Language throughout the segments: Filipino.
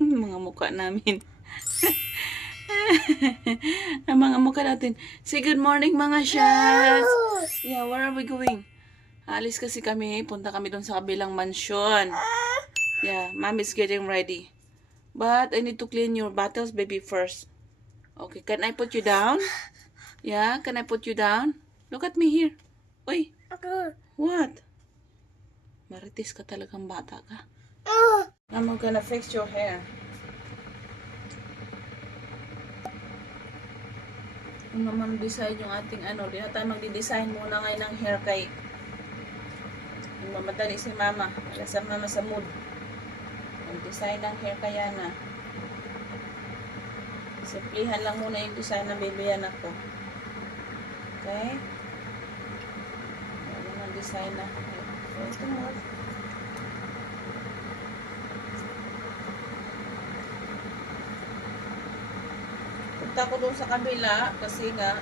Mga mukha namin. Ang mga mukha natin. Say good morning mga shas. Yeah, where are we going? Alis kasi kami. Punta kami doon sa kabilang mansion. Yeah, mommy's getting ready. But I need to clean your bottles, baby, first. Okay, can I put you down? Yeah, can I put you down? Look at me here. Uy, what? Marites ka talagang bata ka. I'm gonna fix your hair. Kung naman design yung ating di na tayo magdi-design muna ngayon ng hair kay mamadali si mama. Wala sa mama sa mood. Mag-design ng hair kaya na. Simplihan lang muna yung design ng baby yan ako. Okay? Wala nang design na. Ito mo. Punta ko doon sa kabila kasi nga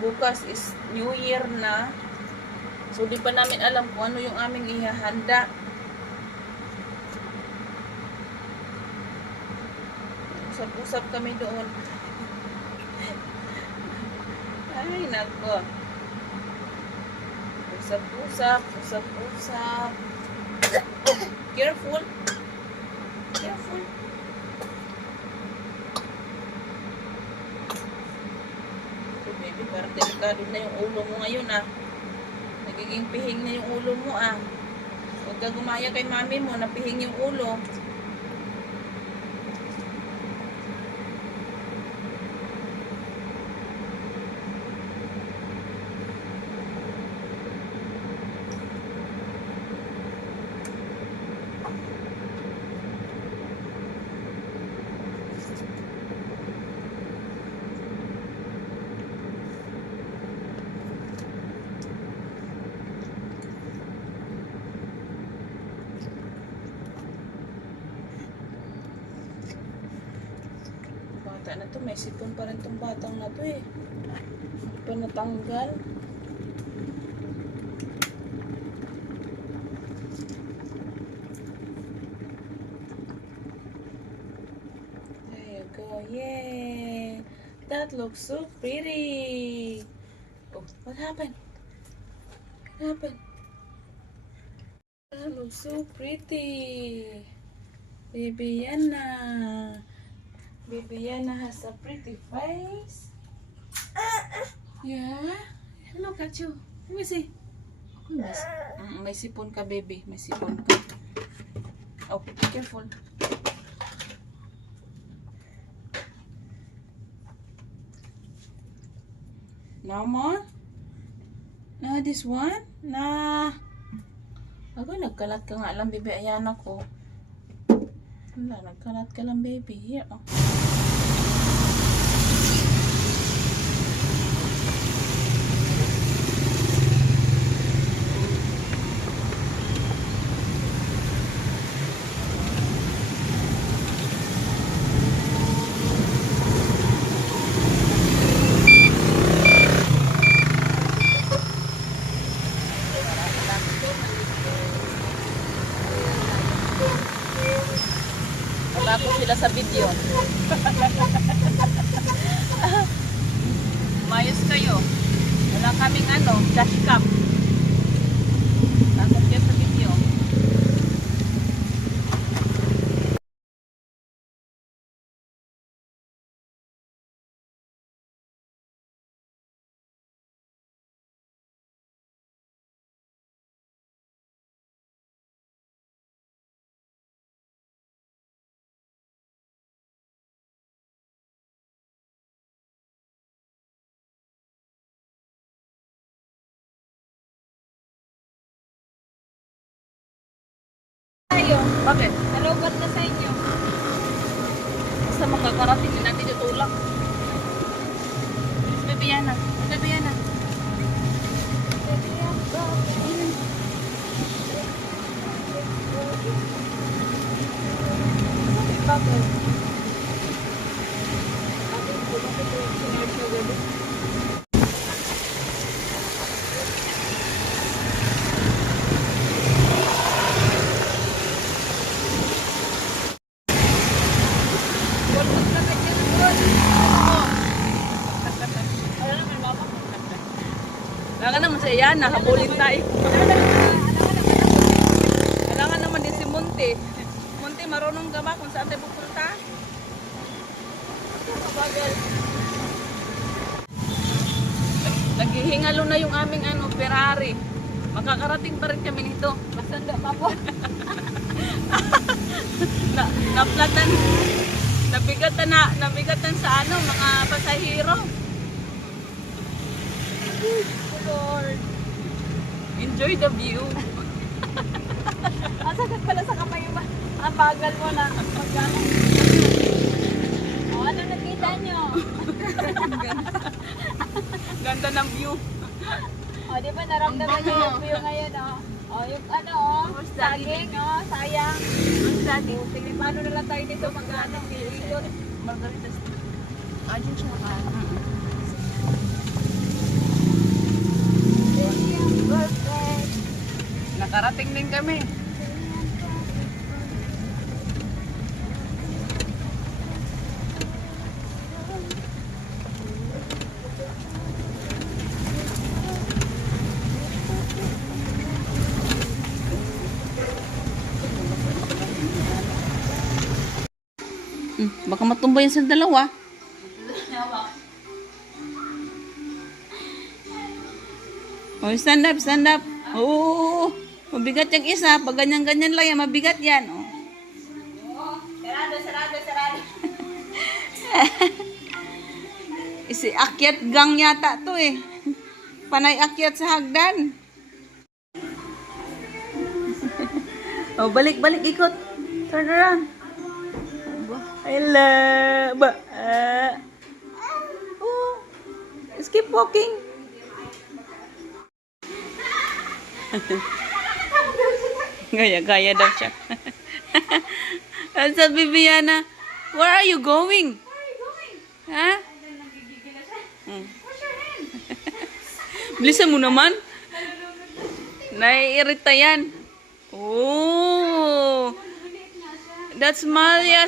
bukas is New Year na. So di pa namin alam kung ano yung aming ihahanda. Usap-usap kami doon. Ay, nako. Usap-usap. Oh, careful. Careful. So, baby, parang delikado na yung ulo mo ngayon, ah. Nagiging pihing na yung ulo mo, ah. Huwag ka gumaya kay mami mo na pihing yung ulo. Bata na to, may sipon pa rin tong batang na to eh. Hindi pa natanggal. There you go, yay! That looks so pretty! Oh, what happened? What happened? That looks so pretty! Baby Yana! Baby Yana has a pretty face. Yeah. Look at you. Let me see. May sipon ka, baby. May sipon ka. Oh, be careful. No more? Na this one? Na. Ako, nagkalat ka nga lang, baby. Ayan ako. Wala, nagkalat ka lang, baby. Here, oh. Bago sila sa video. Mayos kayo. Wala kaming dashcam. Bago kayo sa video. Bakit? Nalobat na sa inyo. Basta makakarating din natin yung tulak. Baby Yana. Baby Yana. Bakit? Ayan, nahabulin tayo. Kailangan naman din si Monte. Monte, marunong ka ba kung saan tayo pupunta? Kabagal. Naghihingalo na yung aming Ferrari. Makakarating pa rin kami nito. Masanda pa po. Naplatan. Nabigatan sa mga pasahero. Lord. Enjoy the view. Masakit pala sa kamay ba? Ang bagal mo na. Magkano? O, ano nakita nyo? Ganda ng view. O, di ba naramdaman nyo yung view ngayon, o? O, yung saging, sayang. O, sige, paano na lang tayo dito magkano? Iikot. Margaritas. Ajin siya ka. Perfect. Nakarating din kami. Baka matumba yan sa dalawa. Oh, stand up, stand up. Oo, mabigat yung isa. Pag ganyan-ganyan lang yan, mabigat yan. Oh. Sarado. Si akyat gang yata to eh. Panay akyat sa hagdan. Oh, balik, ikot. Turn around. Hello. Oh, let's keep walking. Gaya daw siya. Sa Bibiana, where are you going? Ha? Bilisan mo naman. Naiirita yan. Oh. That's Malia,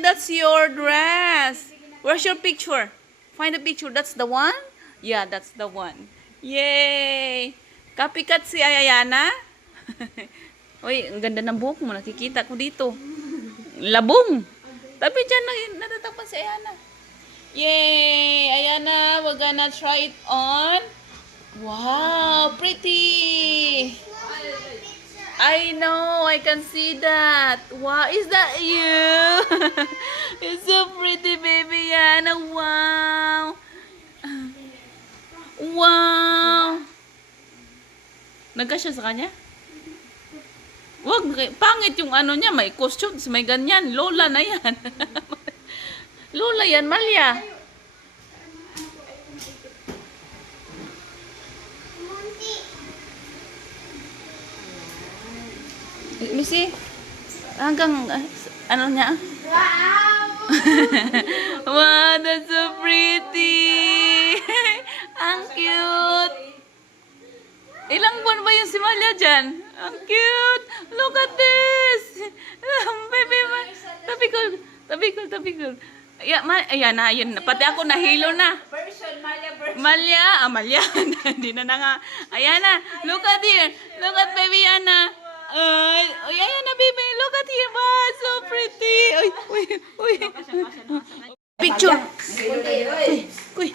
that's your dress. Where's your picture? Find a picture. That's the one? Yeah, that's the one. Yay! Copycat si Ayana. Uy, ang ganda ng buhok mo. Nakikita ko dito. Labong. Tapi dyan natatakpan si Ayana. Yay! Ayana, we're gonna try it on. Wow, pretty. I know, I can see that. Wow, is that you? It's so pretty, baby Yana. Wow. Wow. Nagkasya sa kanya? Wag, pangit yung niya, may costume, may ganyan. Lola na yan. Lola yan, Malia. Let me see. Hanggang, niya? Wow! Wow, that's so pretty. Ang cute. Ilang buwan ba yung si Malia dyan? Ang cute. Look at this. Baby, tabi ko. Ayan na. Pati ako nahilo na. Malia. Malia. Hindi na nga. Ayan na. Look at here. Look at baby Yana. Ayan na, baby. Look at here. Wow, so pretty. Uy. Picture. Uy.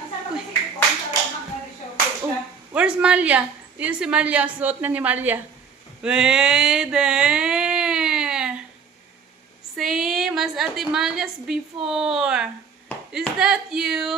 Oh, where's Malia? Dito si Malia. Suot na ni Malia. Wait there. Same as Ate Malia's before. Is that you?